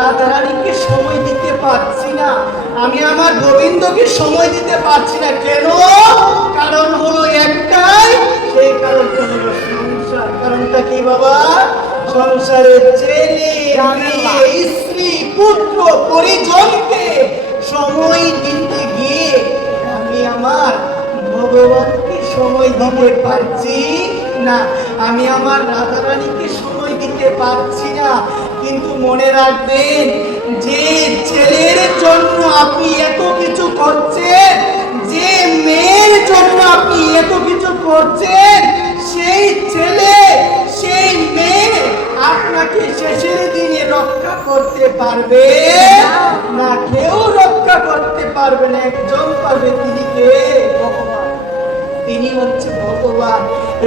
রাধারানীকে সময় দিতে পারছি না, আমি আমার গোবিন্দকে সময় দিতে পারছি না। কেন? কারণ হলো একটাই, সেই কারণটা হলো সংসার। কারণটা কি বাবা? সংসারের ছেলে, মেয়ে, স্ত্রী, পুত্র, পরিজনকে সময় দিতে গিয়ে আমি আমার ভগবানকে সময় দিতে পারছি না, আমি আমার রাধারানীকে সময় দিতে পারছি না। কিন্তু মনে রাখবেন, যে ছেলের জন্য আপনি এত কিছু করছেন, যে মেয়ের জন্য আপনি এত কিছু করছেন, সেই ছেলে, সেই মেয়ে আপনাকে শেষের দিনে রক্ষা করতে পারবে না। কেউ রক্ষা করতে পারবে না। একজন পারবে, তিনি কে? তিনি হচ্ছে ভগবান।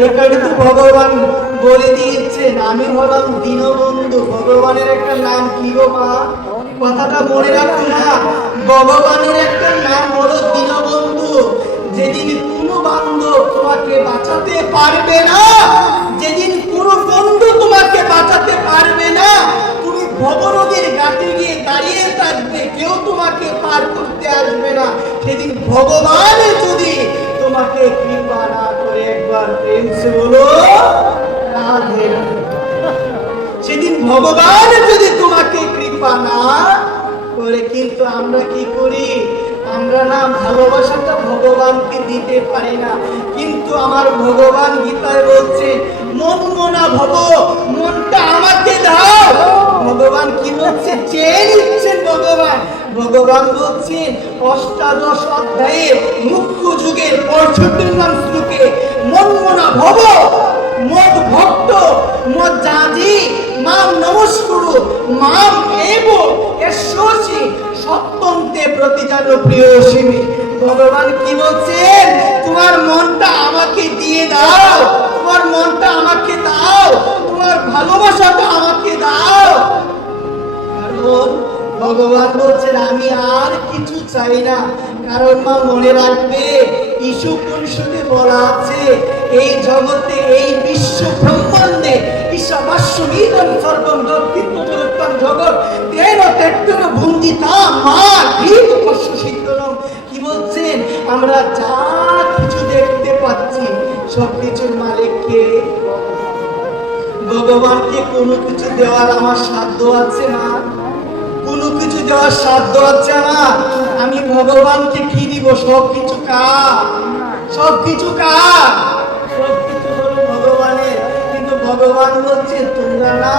এখানে তো ভগবান বলে দিয়েছেন, আমি হলাম দীনবন্ধু। ভগবানের একটা নাম কি গো মা? কথাটা মনে রাখো না, ভগবানের একটা নাম হলো দীনবন্ধু। যেদিন কোনো বান্ধব তোমাকে বাঁচাতে পারবে না, যেদিন কোনো বন্ধু তোমাকে বাঁচাতে পারবে না, তুমি ভবনদীর ঘাটে গিয়ে দাঁড়িয়ে থাকবে, কেউ তোমাকে পার করতে আসবে না, সেদিন ভগবান যদি তোমাকে কৃপা না করে, একবার প্রেম সে বলো রাধে রাধে। সেদিন ভগবান যদি তোমাকে কৃপা না করে, কিন্তু আমরা কি করি? আমরা না ভালোবাসাটা ভগবানকে দিতে পারি না। কিন্তু আমার ভগবান গীতায় বলছে, মন মনা ভব, মনটা আমাকে দাও। ভগবান কি বলছে? চেয়ে নিচ্ছেন ভগবান। ভগবান বলছেন অষ্টাদশ অধ্যায়ে মুখ্য যুগের 65 শ্লোকে, মন মনা ভব মদ ভক্ত মদ জাজি মাম নমস্কুরু মাম এব এসোসি সত্যন্তে প্রতিজাত প্রিয়সিমি। ভগবান কি বলছেন? তোমার মনটা আমাকে দিয়ে দাও, তোমার মনটা আমাকে দাও, তোমার ভালোবাসাটা আমাকে দাও। কারণ ভগবান বলছেন আমি আর কিছু চাই না। কারণ মা মনে রাখবে, ঈশু পরিষদে বলা আছে, এই জগতে, এই বিশ্ব ব্রহ্মাণ্ডে ঈশাবাস্যমিদং সর্বং যৎকিঞ্চিৎ জগৎতং জগৎ তেন তেত্তেন ভুঞ্জিতাম মা ভীত পশ্য সিদ্ধনম। কি বলছেন? আমরা যা কিছু দেখতে পাচ্ছি, সবকিছুর মালিক কে? ভগবানকে কোনো কিছু দেওয়ার আমার সাধ্য আছে না? কোনো কিছু দেওয়ার সাধ্য আছে আমার? আমি ভগবানকে কি দিব? সবকিছু কার? সবকিছু কার? সবকিছু হলো ভগবানের। কিন্তু ভগবান বলছে তোমরা না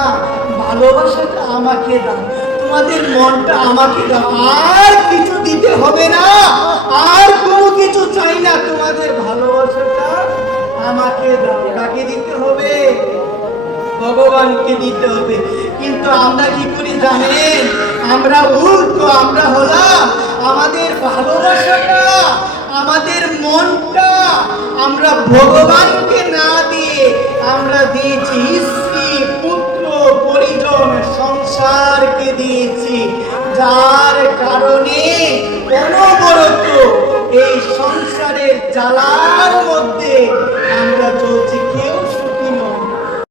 ভালোবাসাটা আমাকে দাও, তোমাদের মনটা আমাকে দাও, আর কিছু দিতে হবে না, আর কোনো কিছু চাই না, তোমাদের ভালোবাসাটা আমাকে দাও। কাকে দিতে হবে? ভগবানকে দিতে হবে। কিন্তু আমরা কি করি জানেন? আমরা উল্টো, আমরা হলাম আমাদের ভালোবাসাটা, আমাদের মনটা আমরা ভগবানকে না দিয়ে আমরা দিয়েছি স্ত্রী, পুত্র, পরিজন, সংসারকে দিয়েছি। যার কারণে অনবরত এই সংসারের জ্বালার মধ্যে আমরা চলছি। কেউ